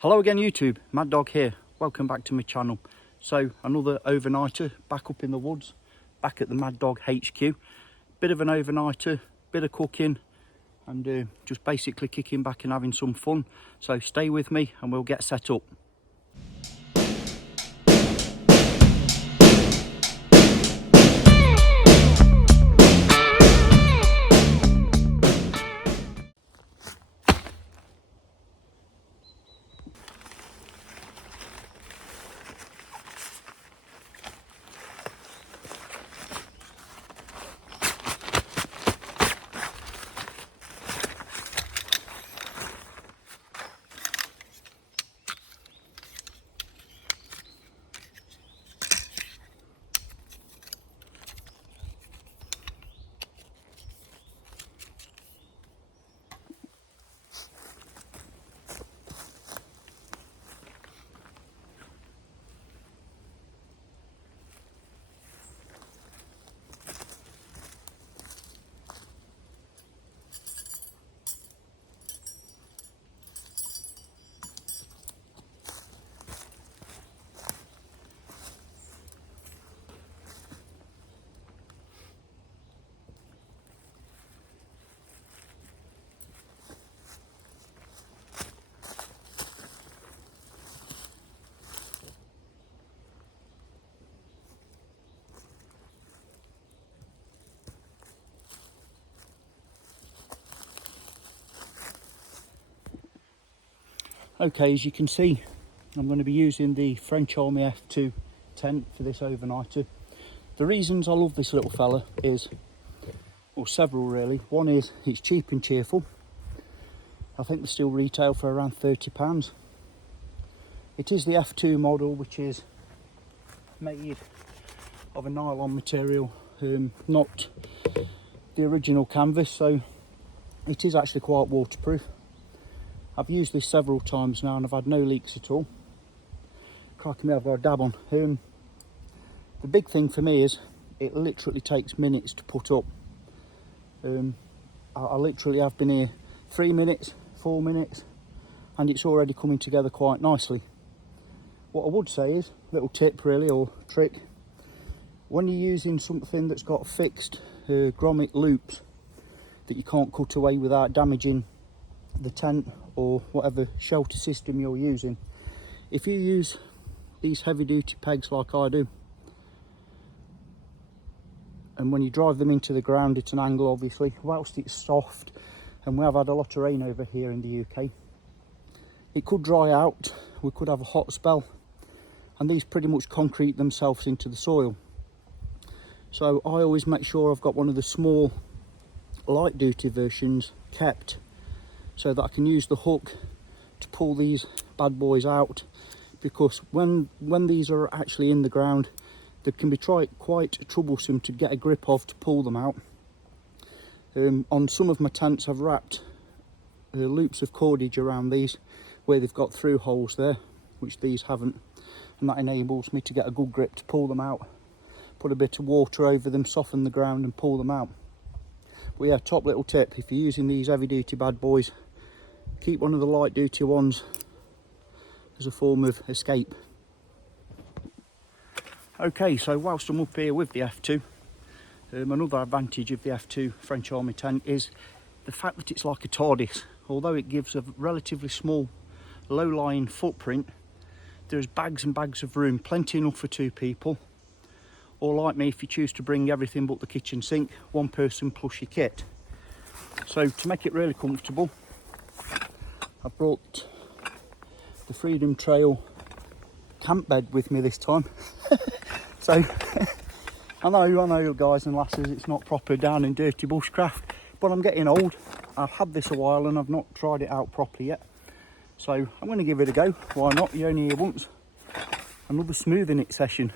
Hello again YouTube, Mad Dog here. Welcome back to my channel. So another overnighter back up in the woods, back at the Mad Dog HQ. Bit of an overnighter, bit of cooking and just basically kicking back and having some fun. So stay with me and we'll get set up. Okay, as you can see, I'm going to be using the French Army F2 tent for this overnighter. The reasons I love this little fella is, well, several really. One is it's cheap and cheerful. I think they still retail for around £30. It is the F2 model, which is made of a nylon material, not the original canvas, so it is actually quite waterproof. I've used this several times now and I've had no leaks at all. Crikey me, I've got a dab on. The big thing for me is it literally takes minutes to put up. I literally have been here 3 minutes, 4 minutes, and it's already coming together quite nicely. What I would say is, little tip really, or trick, when you're using something that's got fixed grommet loops that you can't cut away without damaging the tent or whatever shelter system you're using, if you use these heavy duty pegs like I do, and when you drive them into the ground at an angle, obviously, whilst it's soft, and we have had a lot of rain over here in the UK, it could dry out, we could have a hot spell, and these pretty much concrete themselves into the soil. So I always make sure I've got one of the small light duty versions kept, so that I can use the hook to pull these bad boys out, because when these are actually in the ground, they can be quite troublesome to get a grip of to pull them out. On some of my tents I've wrapped loops of cordage around these where they've got through holes there, which these haven't, and that enables me to get a good grip to pull them out. Put a bit of water over them, soften the ground and pull them out. But yeah, top little tip, if you're using these heavy duty bad boys, keep one of the light duty ones as a form of escape. Okay, so whilst I'm up here with the F2, another advantage of the F2 French Army tent is the fact that it's like a TARDIS. Although it gives a relatively small, low-lying footprint, there's bags and bags of room, plenty enough for 2 people. Or like me, if you choose to bring everything but the kitchen sink, 1 person plus your kit. So to make it really comfortable, I brought the Freedom Trail camp bed with me this time. So I know guys and lasses, it's not proper down and dirty bushcraft, but I'm getting old. I've had this a while and I've not tried it out properly yet, so I'm going to give it a go. Why not? You're only here once. Another smoothing it session.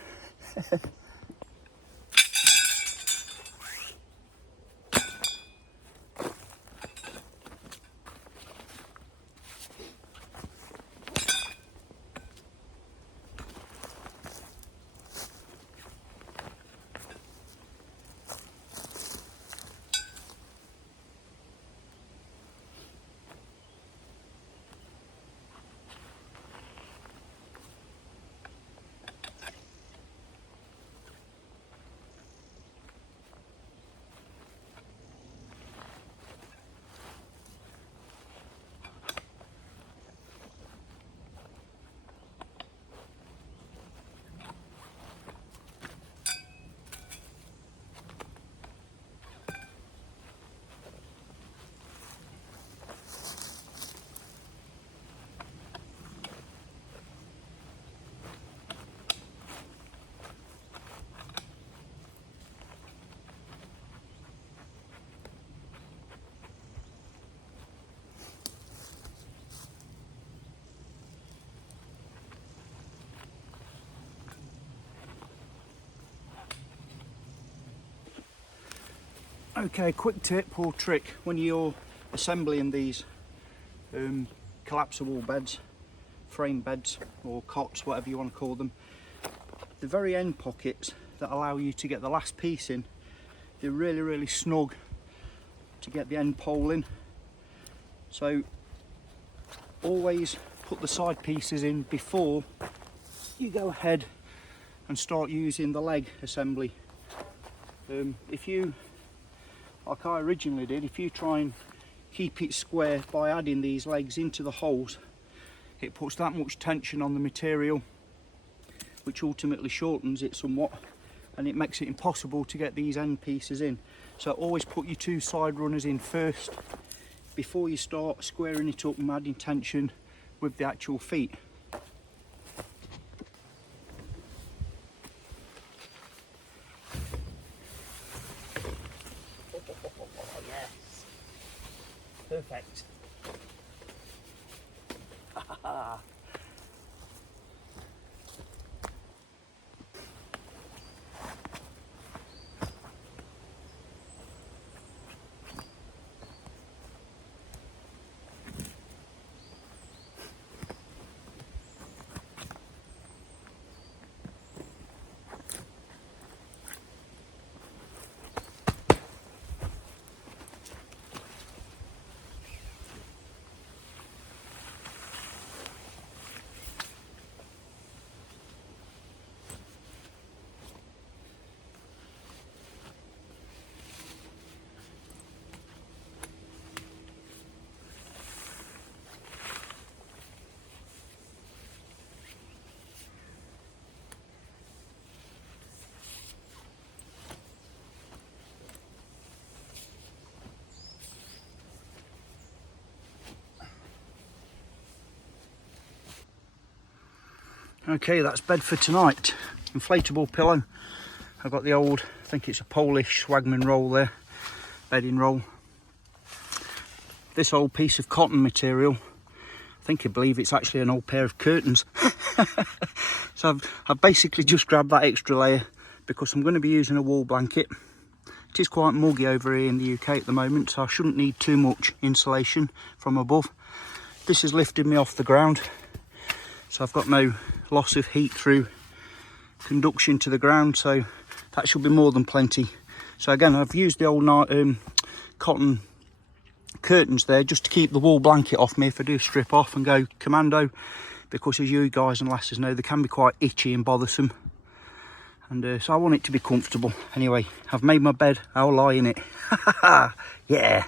Okay, quick tip or trick when you're assembling these collapsible beds, frame beds or cots, whatever you want to call them. The very end pockets that allow you to get the last piece in, they're really snug to get the end pole in. So always put the side pieces in before you go ahead and start using the leg assembly. If you, like I originally did, if you try and keep it square by adding these legs into the holes, it puts that much tension on the material, which ultimately shortens it somewhat, and it makes it impossible to get these end pieces in. So always put your two side runners in first before you start squaring it up and adding tension with the actual feet. Yes, perfect. Okay, that's bed for tonight. Inflatable pillow. I've got the old, I think it's a Polish Swagman roll there, bedding roll. This old piece of cotton material, I believe it's actually an old pair of curtains. So I've basically just grabbed that extra layer because I'm going to be using a wool blanket. It is quite muggy over here in the UK at the moment, so I shouldn't need too much insulation from above. This has lifted me off the ground, so I've got no loss of heat through conduction to the ground, so that should be more than plenty. So again, I've used the old cotton curtains there just to keep the wool blanket off me if I do strip off and go commando, because as you guys and lasses know, they can be quite itchy and bothersome, and so I want it to be comfortable. Anyway, I've made my bed, I'll lie in it. Yeah.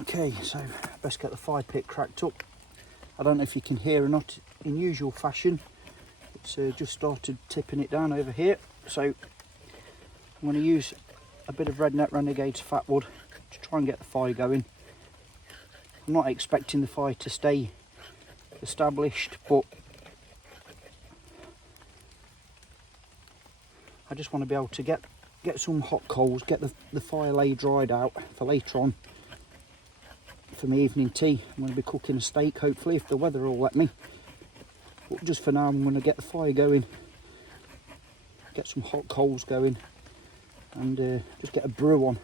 Okay, so best get the fire pit cracked up. I don't know if you can hear or not. In usual fashion, it's just started tipping it down over here. So I'm going to use a bit of Redneck Renegade's fat wood to try and get the fire going. I'm not expecting the fire to stay established, but I just want to be able to get some hot coals, get the fire lay dried out for later on for my evening tea. I'm going to be cooking a steak, hopefully, if the weather will let me. But just for now, I'm going to get the fire going, get some hot coals going, and just get a brew on.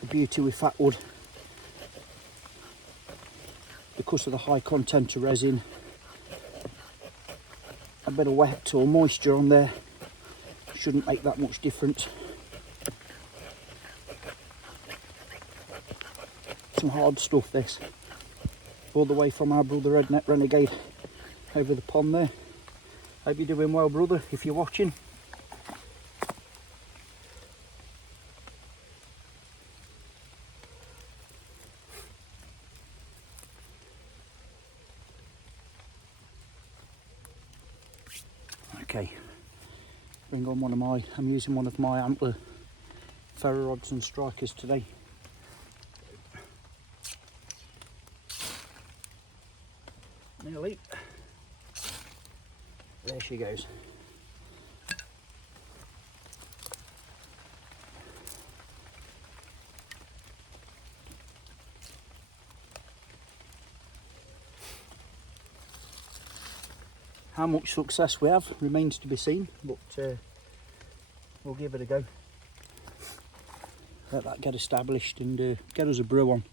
the beauty with fat wood. Because of the high content of resin, a bit of wet or moisture on there shouldn't make that much difference. Some hard stuff this, all the way from our brother Redneck Renegade over the pond there. Hope you're doing well, brother, if you're watching. Okay, bring on I'm using one of my antler ferro rods and strikers today. Nearly. There she goes. How much success we have remains to be seen, but we'll give it a go. Let that get established and get us a brew on.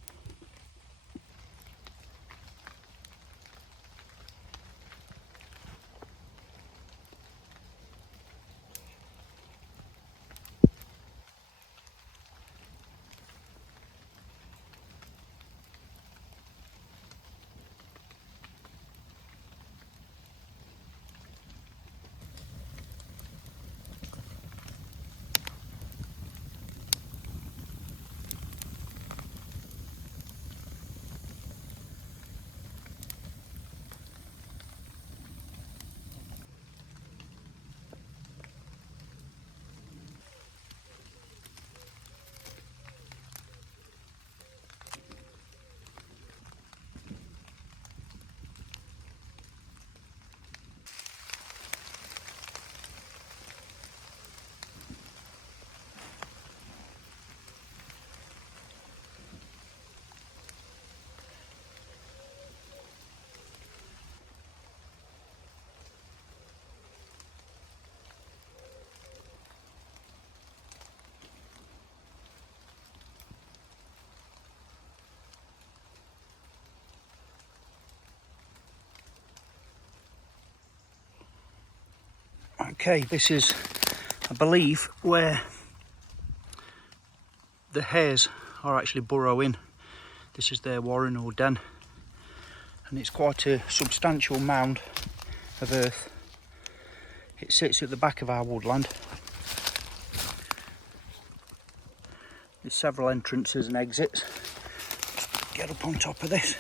Okay, this is, I believe, where the hares are actually burrowing. This is their warren or den, and it's quite a substantial mound of earth. It sits at the back of our woodland. There's several entrances and exits. Just get up on top of this.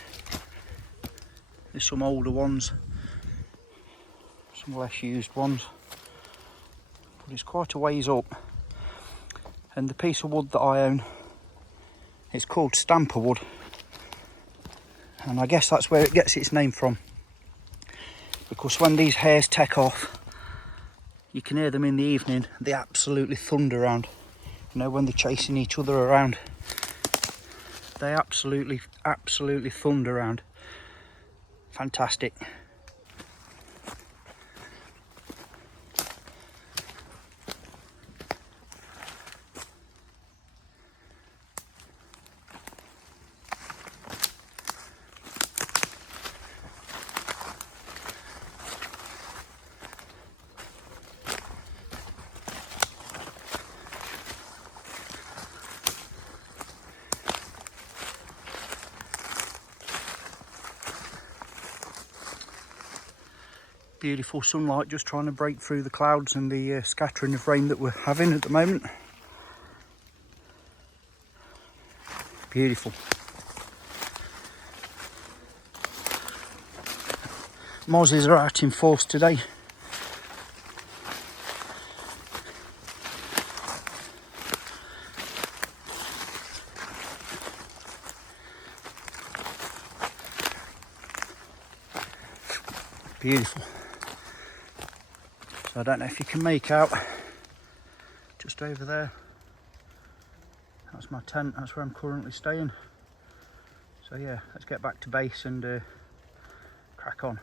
There's some older ones, some less used ones. But it's quite a ways up, and the piece of wood that I own, it's called stamper wood, and I guess that's where it gets its name from, because when these hares take off, you can hear them in the evening. They absolutely thunder around, you know, when they're chasing each other around. They absolutely thunder around. Fantastic. Beautiful sunlight just trying to break through the clouds and the scattering of rain that we're having at the moment. Beautiful. Mozzies are out in force today. Beautiful. So I don't know if you can make out, just over there, that's my tent, that's where I'm currently staying. So yeah, let's get back to base and crack on.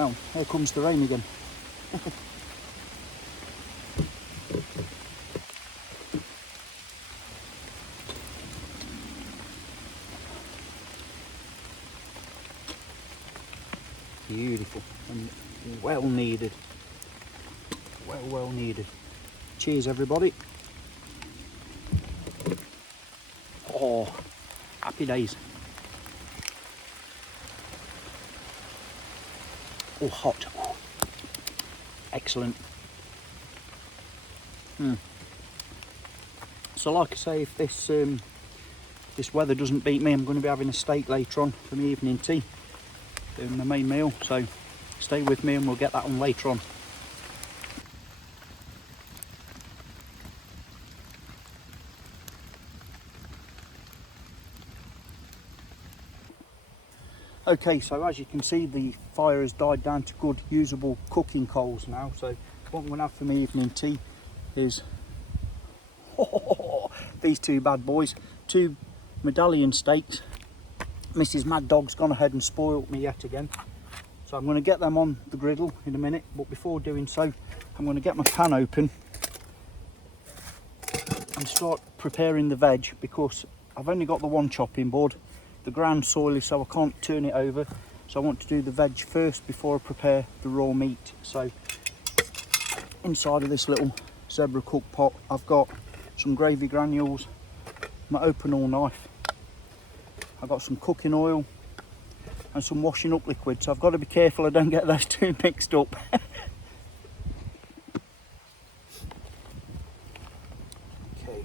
Well, here comes the rain again. Beautiful and well needed. Well needed. Cheers everybody. Oh, happy days. Oh, hot. Oh, excellent. So like I say, if this weather doesn't beat me, I'm going to be having a steak later on for my evening tea, doing the main meal. So stay with me and we'll get that on later on. Okay, so as you can see, the fire has died down to good usable cooking coals now. So what I'm going to have for my evening tea is these two bad boys, 2 medallion steaks. Mrs. Mad Dog's gone ahead and spoilt me yet again. So I'm going to get them on the griddle in a minute, but before doing so, I'm going to get my pan open and start preparing the veg, because I've only got the one chopping board. The ground's soily, so I can't turn it over. So I want to do the veg first before I prepare the raw meat. So inside of this little zebra cook pot, I've got some gravy granules, my open all knife, I've got some cooking oil and some washing up liquid. So I've got to be careful I don't get those two mixed up. Okay.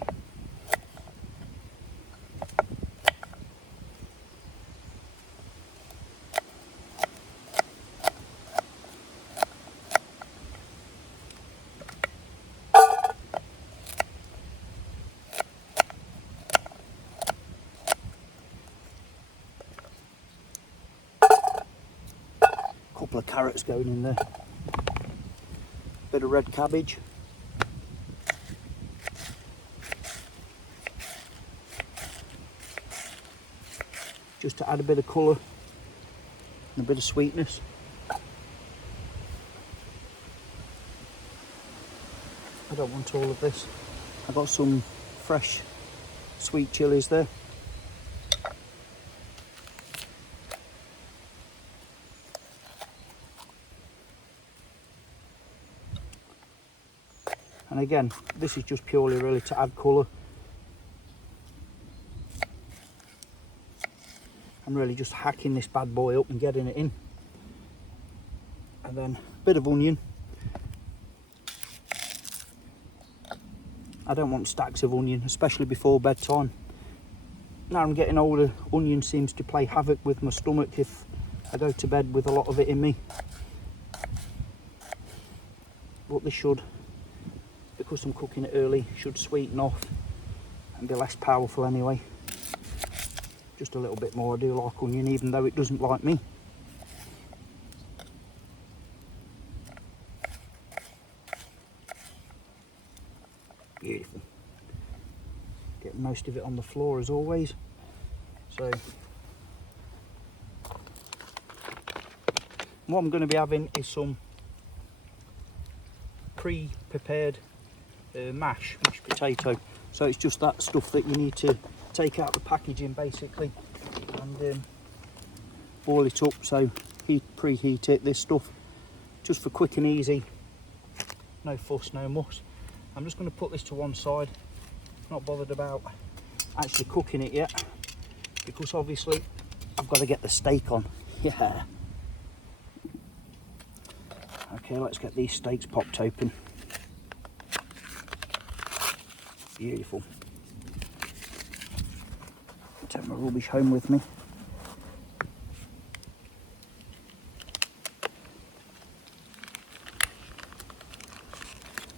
Couple of carrots going in there, bit of red cabbage, just to add a bit of colour and a bit of sweetness. I don't want all of this. I've got some fresh sweet chilies there. And again, this is just purely really to add colour. I'm really just hacking this bad boy up and getting it in. And then a bit of onion. I don't want stacks of onion, especially before bedtime. Now I'm getting older, onion seems to play havoc with my stomach if I go to bed with a lot of it in me. But they should, because I'm cooking it early, should sweeten off and be less powerful anyway. Just a little bit more. I do like onion, even though it doesn't like me. Beautiful. Get most of it on the floor as always. So what I'm going to be having is some pre-prepared mashed potato. So it's just that stuff that you need to take out the packaging basically and boil it up. So preheat it. This stuff just for quick and easy, no fuss, no muss. I'm just going to put this to one side. Not bothered about actually cooking it yet, because obviously I've got to get the steak on. Yeah. Okay, let's get these steaks popped open. Beautiful. Take my rubbish home with me.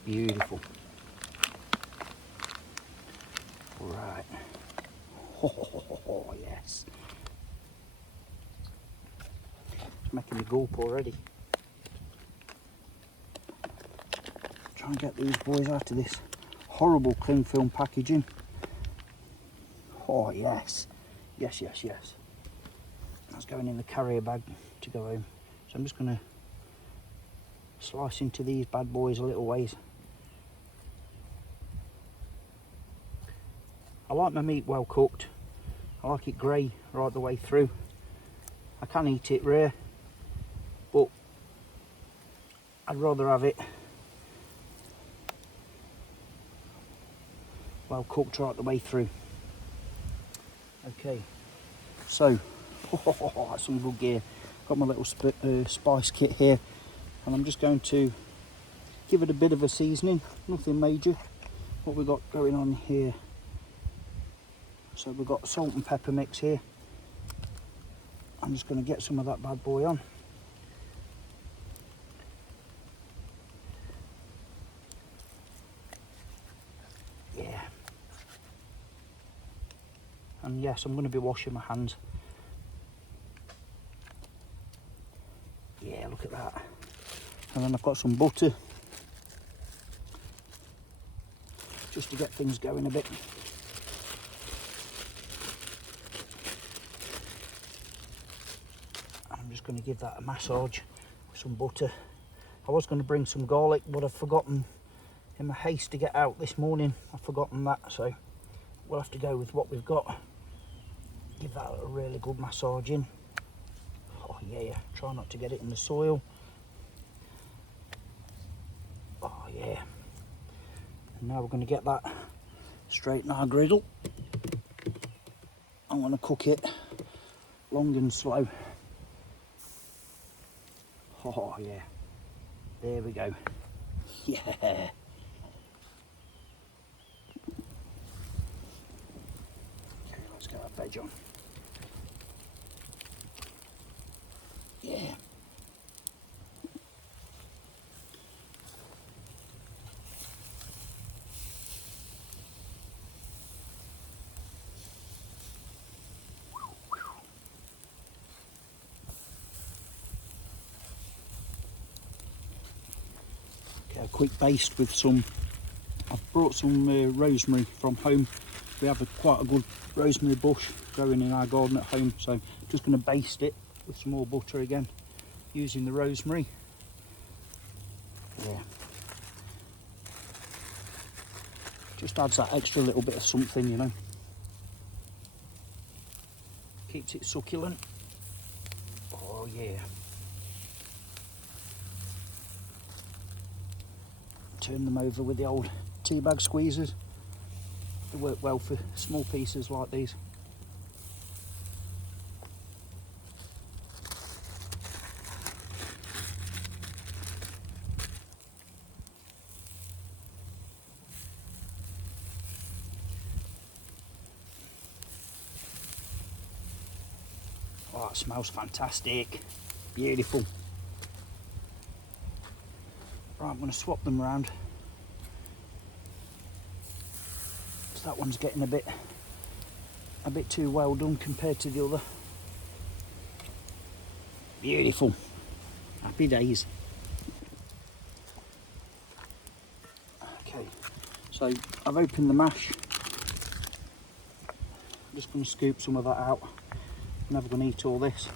Beautiful. Right. Oh, yes. It's making me gulp already. Try and get these boys out of this horrible cling film packaging. Oh, yes. Yes, yes, yes. That's going in the carrier bag to go home. So I'm just going to Slice into these bad boys a little ways. I like my meat well cooked. I like it grey right the way through. I can eat it rare, but I'd rather have it well cooked right the way through. Okay, so that's some good gear. Got my little spice kit here, and I'm just going to give it a bit of a seasoning, nothing major. What we've got going on here, so we've got salt and pepper mix here. I'm just going to get some of that bad boy on. Yeah. And yes, I'm going to be washing my hands. Yeah, look at that. And then I've got some butter, just to get things going a bit. I'm just going to give that a massage with some butter. I was going to bring some garlic, but I've forgotten in my haste to get out this morning. I've forgotten that, so we'll have to go with what we've got. Give that a really good massage in. Oh yeah, try not to get it in the soil. Oh yeah. And now we're going to get that straight in our griddle. I'm going to cook it long and slow. Oh yeah, there we go. Yeah. Okay, let's get that veg on. Yeah. Okay, a quick baste with some. I've brought some rosemary from home. We have quite a good rosemary bush growing in our garden at home, so I'm just going to baste it with some more butter again, using the rosemary. Yeah. Just adds that extra little bit of something, you know. Keeps it succulent. Oh yeah. Turn them over with the old tea bag squeezers. They work well for small pieces like these. Oh, it smells fantastic. Beautiful. Right, I'm going to swap them around. So that one's getting a bit too well done compared to the other. Beautiful. Happy days. Okay, so I've opened the mash. I'm just going to scoop some of that out. I'm never going to eat all this.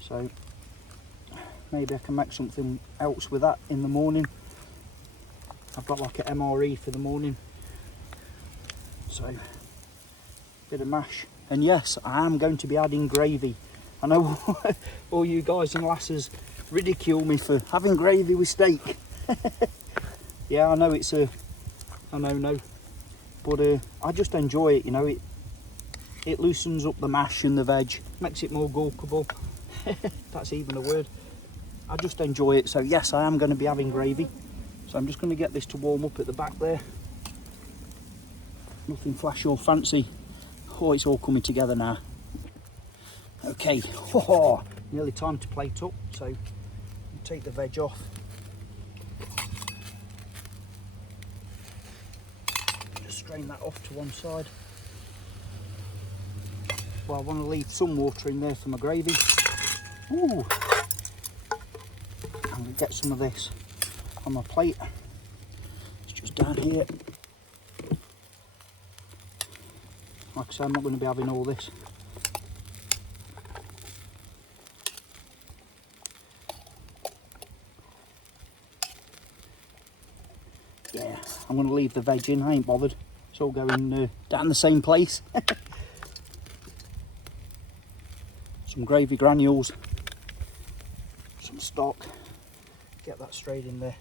So maybe I can make something else with that in the morning. I've got like an MRE for the morning. So, bit of mash. And yes, I am going to be adding gravy. I know all you guys and lasses ridicule me for having gravy with steak. Yeah, I know it's a no, but I just enjoy it, you know. It loosens up the mash and the veg, makes it more gulpable. That's even a word. I just enjoy it. So yes, I am going to be having gravy. So I'm just going to get this to warm up at the back there. Nothing flash or fancy. Oh, it's all coming together now. Okay, oh, nearly time to plate up. So take the veg off. Just strain that off to one side. Well, I want to leave some water in there for my gravy. Ooh. I'm going to get some of this on my plate. It's just down here. Like I say, I'm not going to be having all this. I'm going to leave the veg in, I ain't bothered. It's all going down the same place. Some gravy granules, some stock, get that straight in there.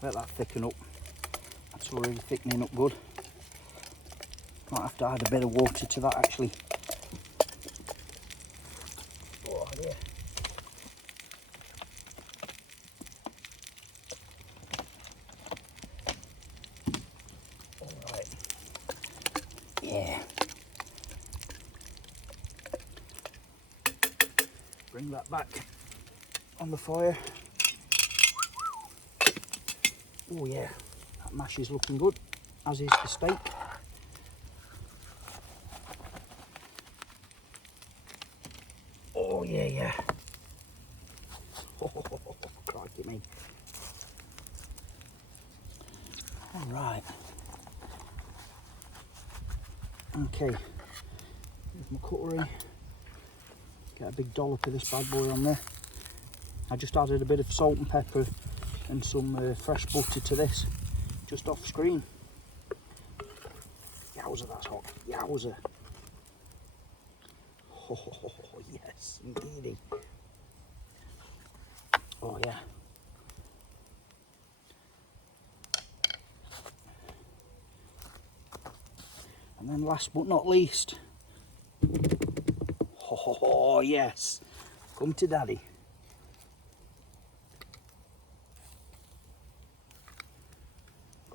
Let that thicken up. That's already thickening up good. Might have to add a bit of water to that actually. Oh dear. Alright. Yeah. Bring that back on the fire. Oh yeah, that mash is looking good, as is the steak. Oh yeah, yeah. Oh, crikey me. All right. Okay, here's my cutlery. Get a big dollop of this bad boy on there. I just added a bit of salt and pepper and some fresh butter to this, just off screen. Yowza, that's hot. Yowza. Oh, yes, indeedy. Oh, yeah. And then last but not least, oh, yes, come to daddy.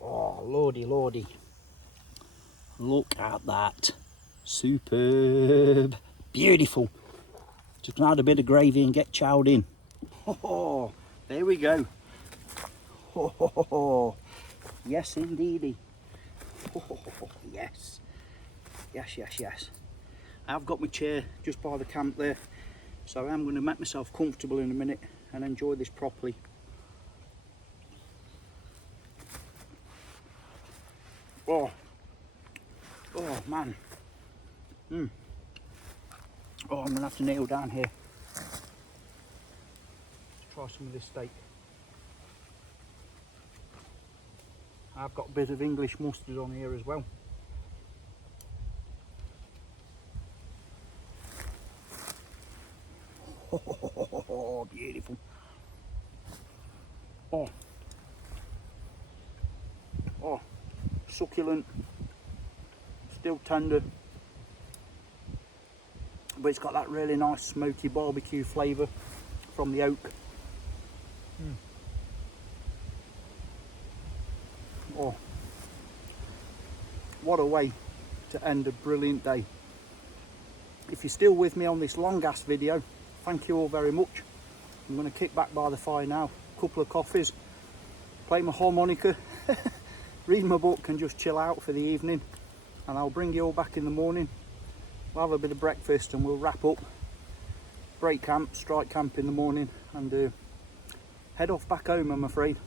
Oh, lordy, lordy. Look at that. Superb. Beautiful. Just gonna add a bit of gravy and get chowed in. Oh, there we go. Oh, yes, indeedy. Oh, yes. Yes, yes, yes. I've got my chair just by the camp there, so I'm going to make myself comfortable in a minute and enjoy this properly. Oh, oh man. Oh, I'm going to have to kneel down here. Let's try some of this steak. I've got a bit of English mustard on here as well. Oh, beautiful. Oh, oh, succulent, still tender, but it's got that really nice smoky barbecue flavour from the oak. Oh, what a way to end a brilliant day. If you're still with me on this long ass video, thank you all very much. I'm going to kick back by the fire now, a couple of coffees, play my harmonica, read my book and just chill out for the evening, and I'll bring you all back in the morning. We'll have a bit of breakfast and we'll wrap up, break camp, strike camp in the morning, and head off back home, I'm afraid.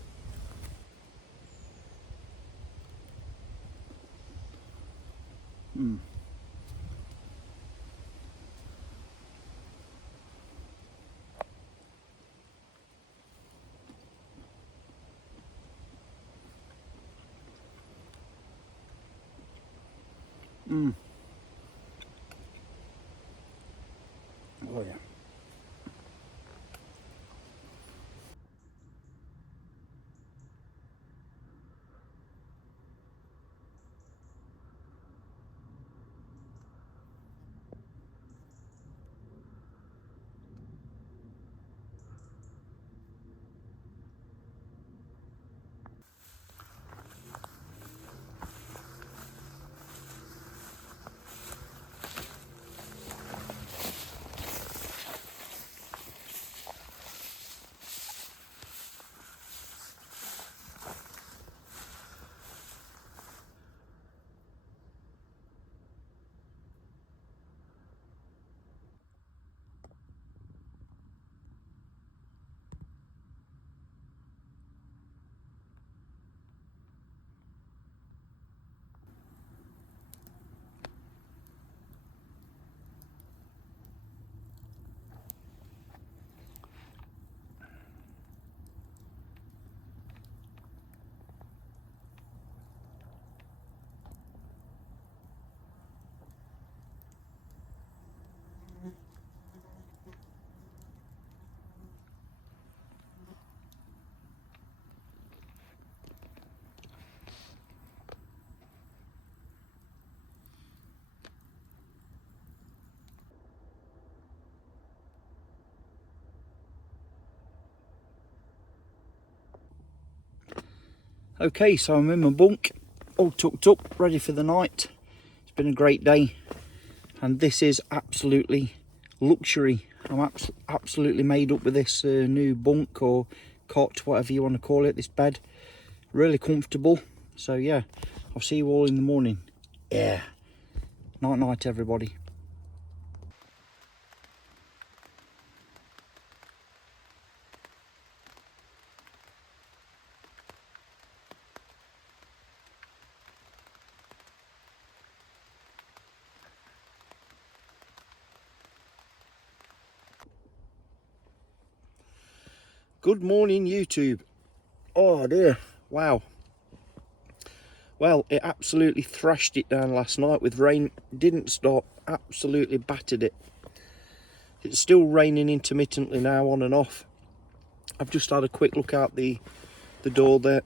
Oh yeah. Okay, so I'm in my bunk, all tucked up, ready for the night. It's been a great day, and this is absolutely luxury. I'm absolutely made up with this new bunk or cot, whatever you want to call it, this bed. Really comfortable. So yeah, I'll see you all in the morning. Yeah. Night night, everybody. Good morning, YouTube. Oh dear, wow. Well, it absolutely thrashed it down last night with rain. Didn't stop, absolutely battered it. It's still raining intermittently now, on and off. I've just had a quick look out the door there.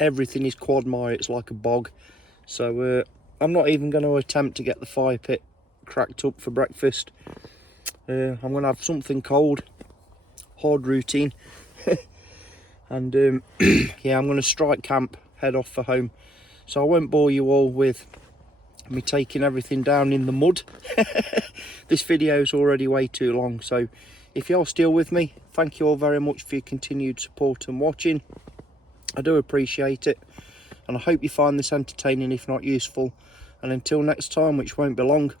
Everything is quagmire, it's like a bog. So I'm not even going to attempt to get the fire pit cracked up for breakfast. I'm going to have something cold, hard routine. And yeah, I'm going to strike camp, head off for home. So I won't bore you all with me taking everything down in the mud. This video is already way too long, so if you're still with me, thank you all very much for your continued support and watching. I do appreciate it, and I hope you find this entertaining, if not useful. And until next time, which won't be long,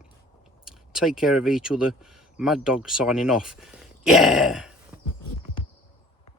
take care of each other. Mad Dog signing off. Yeah.